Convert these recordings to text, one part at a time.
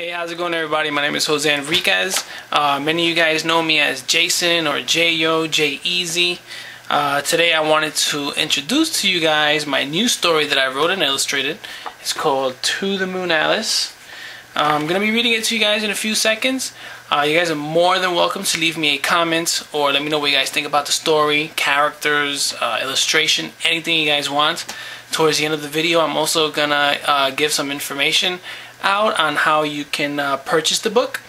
Hey, how's it going, everybody? My name is Jose Enriquez. Many of you guys know me as Jason or J-Yo, J-Easy. Today I wanted to introduce to you guys my new story that I wrote and illustrated. It's called To the Moon, Alice. I'm going to be reading it to you guys in a few seconds. You guys are more than welcome to leave me a comment or let me know what you guys think about the story, characters, illustration, anything you guys want. Towards the end of the video, I'm also going to give some information out on how you can purchase the book.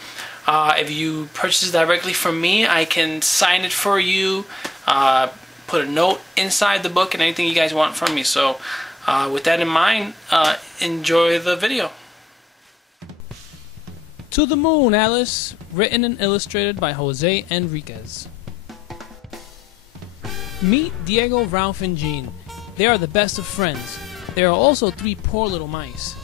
If you purchase directly from me, I can sign it for you, put a note inside the book, and anything you guys want from me. So with that in mind, enjoy the video. To the Moon, Alice, written and illustrated by Jose Enriquez. Meet Diego, Ralph, and Jean. They are the best of friends. There are also 3 poor little mice.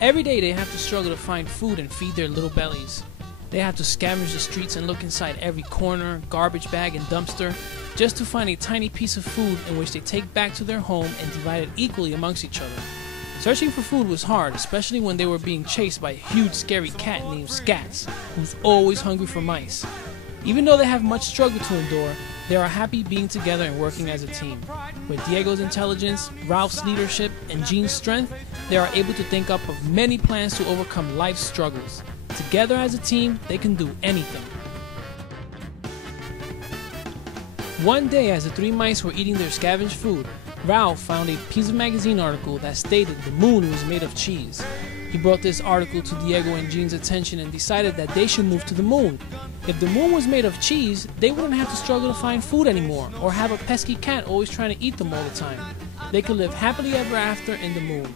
Every day they have to struggle to find food and feed their little bellies. They have to scavenge the streets and look inside every corner, garbage bag, and dumpster just to find a tiny piece of food in which they take back to their home and divide it equally amongst each other. Searching for food was hard, especially when they were being chased by a huge scary cat named Scats, who's always hungry for mice. Even though they have much struggle to endure, they are happy being together and working as a team. With Diego's intelligence, Ralph's leadership, and Jean's strength, they are able to think up of many plans to overcome life's struggles. Together as a team, they can do anything. One day, as the 3 mice were eating their scavenged food, Ralph found a piece of magazine article that stated the moon was made of cheese. He brought this article to Diego and Jean's attention and decided that they should move to the moon. If the moon was made of cheese, they wouldn't have to struggle to find food anymore, or have a pesky cat always trying to eat them all the time. They could live happily ever after in the moon.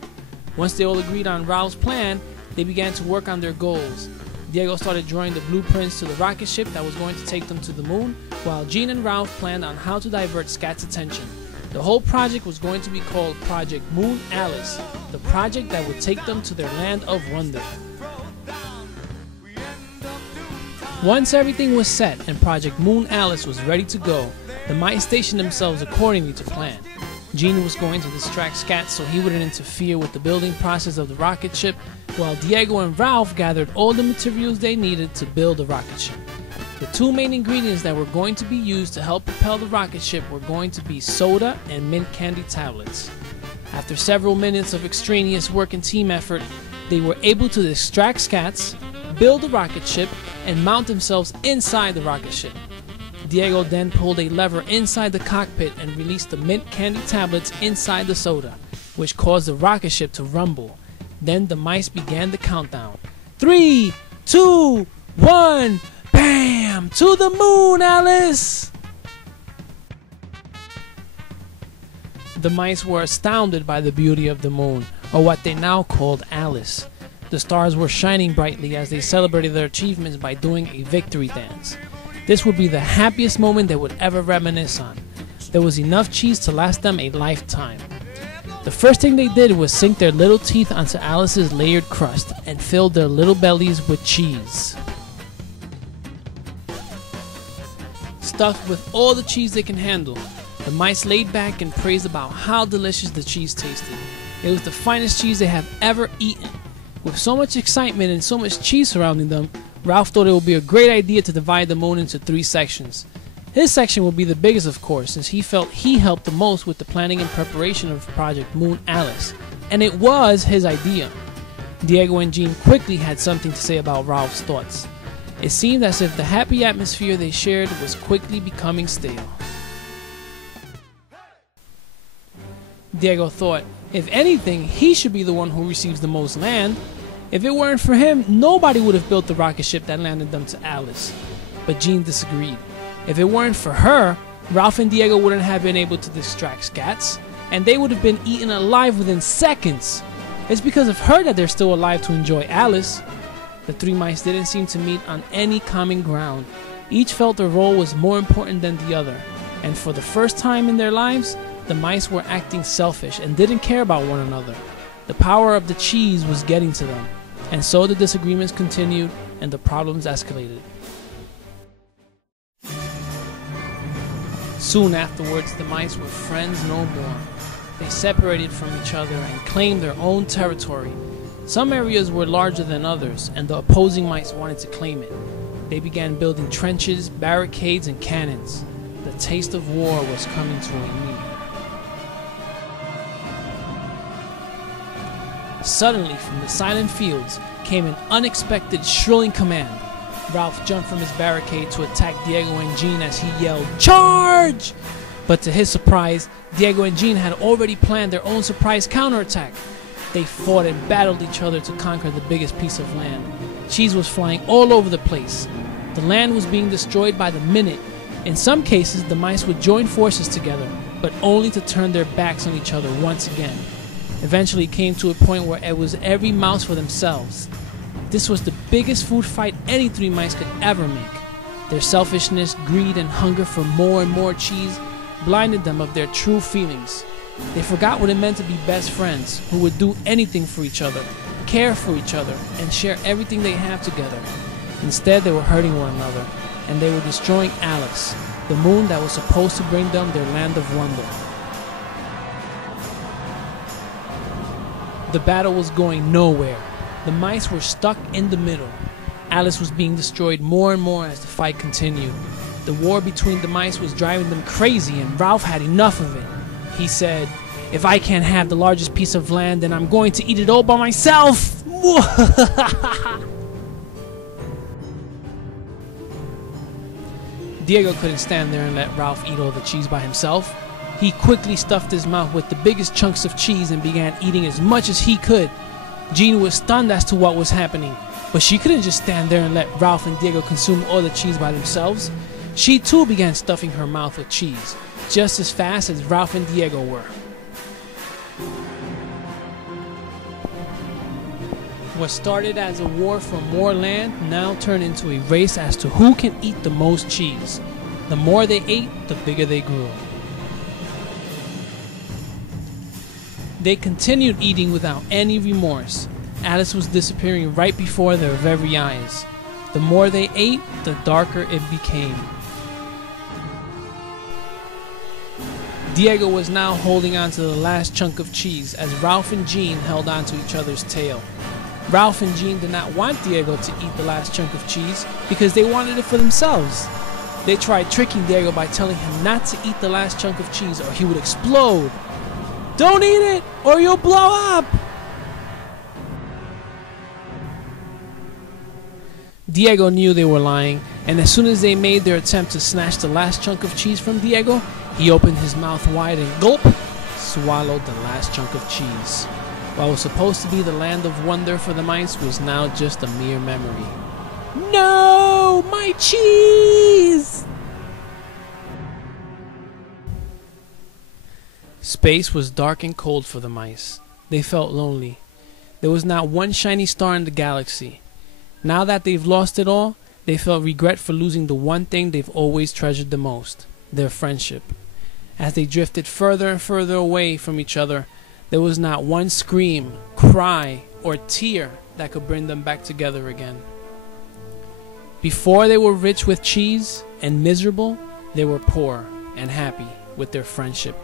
Once they all agreed on Ralph's plan, they began to work on their goals. Diego started drawing the blueprints to the rocket ship that was going to take them to the moon, while Jean and Ralph planned on how to divert Scat's attention. The whole project was going to be called Project Moon Alice, the project that would take them to their land of wonder. Once everything was set and Project Moon Alice was ready to go, the mice stationed themselves accordingly to plan. Jean was going to distract Scat so he wouldn't interfere with the building process of the rocket ship, while Diego and Ralph gathered all the materials they needed to build the rocket ship. The 2 main ingredients that were going to be used to help propel the rocket ship were going to be soda and mint candy tablets. After several minutes of extraneous work and team effort, they were able to distract Scats, build the rocket ship, and mount themselves inside the rocket ship. Diego then pulled a lever inside the cockpit and released the mint candy tablets inside the soda, which caused the rocket ship to rumble. Then the mice began the countdown. 3, 2, 1... BAM! To the moon, Alice! The mice were astounded by the beauty of the moon, or what they now called Alice. The stars were shining brightly as they celebrated their achievements by doing a victory dance. This would be the happiest moment they would ever reminisce on. There was enough cheese to last them a lifetime. The first thing they did was sink their little teeth onto Alice's layered crust and filled their little bellies with cheese. Stuffed with all the cheese they can handle, the mice laid back and praised about how delicious the cheese tasted. It was the finest cheese they have ever eaten. With so much excitement and so much cheese surrounding them, Ralph thought it would be a great idea to divide the moon into 3 sections. His section would be the biggest, of course, since he felt he helped the most with the planning and preparation of Project Moon Alice, and it was his idea. Diego and Jean quickly had something to say about Ralph's thoughts. It seemed as if the happy atmosphere they shared was quickly becoming stale. Diego thought, if anything, he should be the one who receives the most land. If it weren't for him, nobody would have built the rocket ship that landed them to Alice. But Jean disagreed. If it weren't for her, Ralph and Diego wouldn't have been able to distract Scats, and they would have been eaten alive within seconds. It's because of her that they're still alive to enjoy Alice. The 3 mice didn't seem to meet on any common ground. Each felt their role was more important than the other, and for the first time in their lives, the mice were acting selfish and didn't care about one another. The power of the cheese was getting to them, and so the disagreements continued and the problems escalated. Soon afterwards, the mice were friends no more. They separated from each other and claimed their own territory. Some areas were larger than others, and the opposing mice wanted to claim it. They began building trenches, barricades, and cannons. The taste of war was coming to an end. Suddenly, from the silent fields, came an unexpected shrilling command. Ralph jumped from his barricade to attack Diego and Jean as he yelled, "Charge!" But to his surprise, Diego and Jean had already planned their own surprise counterattack. They fought and battled each other to conquer the biggest piece of land. Cheese was flying all over the place. The land was being destroyed by the minute. In some cases, the mice would join forces together, but only to turn their backs on each other once again. Eventually it came to a point where it was every mouse for themselves. This was the biggest food fight any three mice could ever make. Their selfishness, greed, and hunger for more and more cheese blinded them of their true feelings. They forgot what it meant to be best friends, who would do anything for each other, care for each other, and share everything they have together. Instead, they were hurting one another, and they were destroying Alex, the moon that was supposed to bring them their land of wonder. The battle was going nowhere. The mice were stuck in the middle. Alice was being destroyed more and more as the fight continued. The war between the mice was driving them crazy, and Ralph had enough of it. He said, "If I can't have the largest piece of land, then I'm going to eat it all by myself!" Diego couldn't stand there and let Ralph eat all the cheese by himself. He quickly stuffed his mouth with the biggest chunks of cheese and began eating as much as he could. Jean was stunned as to what was happening, but she couldn't just stand there and let Ralph and Diego consume all the cheese by themselves. She too began stuffing her mouth with cheese, just as fast as Ralph and Diego were. What started as a war for more land now turned into a race as to who can eat the most cheese. The more they ate, the bigger they grew. They continued eating without any remorse. Alice was disappearing right before their very eyes. The more they ate, the darker it became. Diego was now holding on to the last chunk of cheese as Ralph and Jean held on to each other's tail. Ralph and Jean did not want Diego to eat the last chunk of cheese because they wanted it for themselves. They tried tricking Diego by telling him not to eat the last chunk of cheese or he would explode. "Don't eat it or you'll blow up!" Diego knew they were lying, and as soon as they made their attempt to snatch the last chunk of cheese from Diego, he opened his mouth wide and gulp, swallowed the last chunk of cheese. What was supposed to be the land of wonder for the mice was now just a mere memory. No! My cheese! Space was dark and cold for the mice. They felt lonely. There was not one shiny star in the galaxy. Now that they've lost it all, they felt regret for losing the one thing they've always treasured the most, their friendship. As they drifted further and further away from each other, there was not one scream, cry, or tear that could bring them back together again. Before they were rich with cheese and miserable, they were poor and happy with their friendship.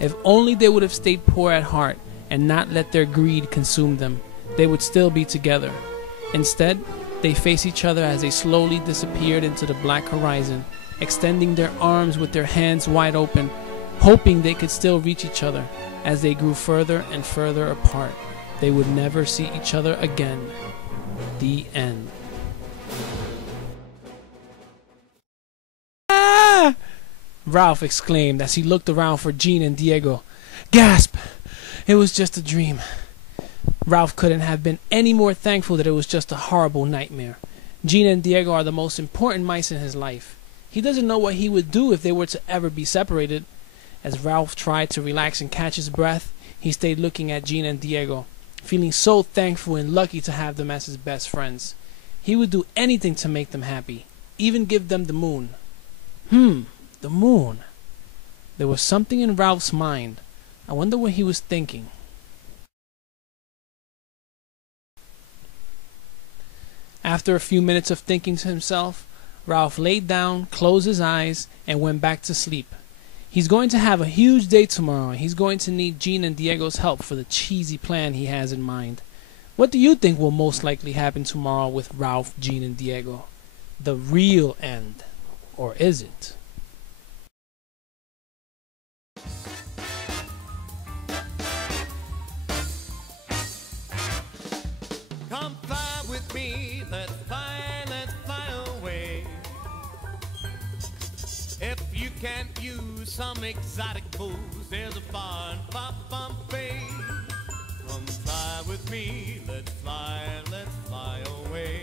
If only they would have stayed poor at heart and not let their greed consume them, they would still be together. Instead, they faced each other as they slowly disappeared into the black horizon, extending their arms with their hands wide open, hoping they could still reach each other. As they grew further and further apart, they would never see each other again. The end. "Ah!" Ralph exclaimed as he looked around for Jean and Diego. Gasp! It was just a dream. Ralph couldn't have been any more thankful that it was just a horrible nightmare. Jean and Diego are the most important mice in his life. He doesn't know what he would do if they were to ever be separated. As Ralph tried to relax and catch his breath, he stayed looking at Jean and Diego, feeling so thankful and lucky to have them as his best friends. He would do anything to make them happy, even give them the moon. The moon. There was something in Ralph's mind. I wonder what he was thinking. After a few minutes of thinking to himself, Ralph laid down, closed his eyes, and went back to sleep. He's going to have a huge day tomorrow, and he's going to need Jean and Diego's help for the cheesy plan he has in mind. What do you think will most likely happen tomorrow with Ralph, Gene, and Diego? The real end, or is it? Come fly with me, let's fly away. If you can't use some exotic booze, there's a bar in Bombay. Come fly with me, let's fly away.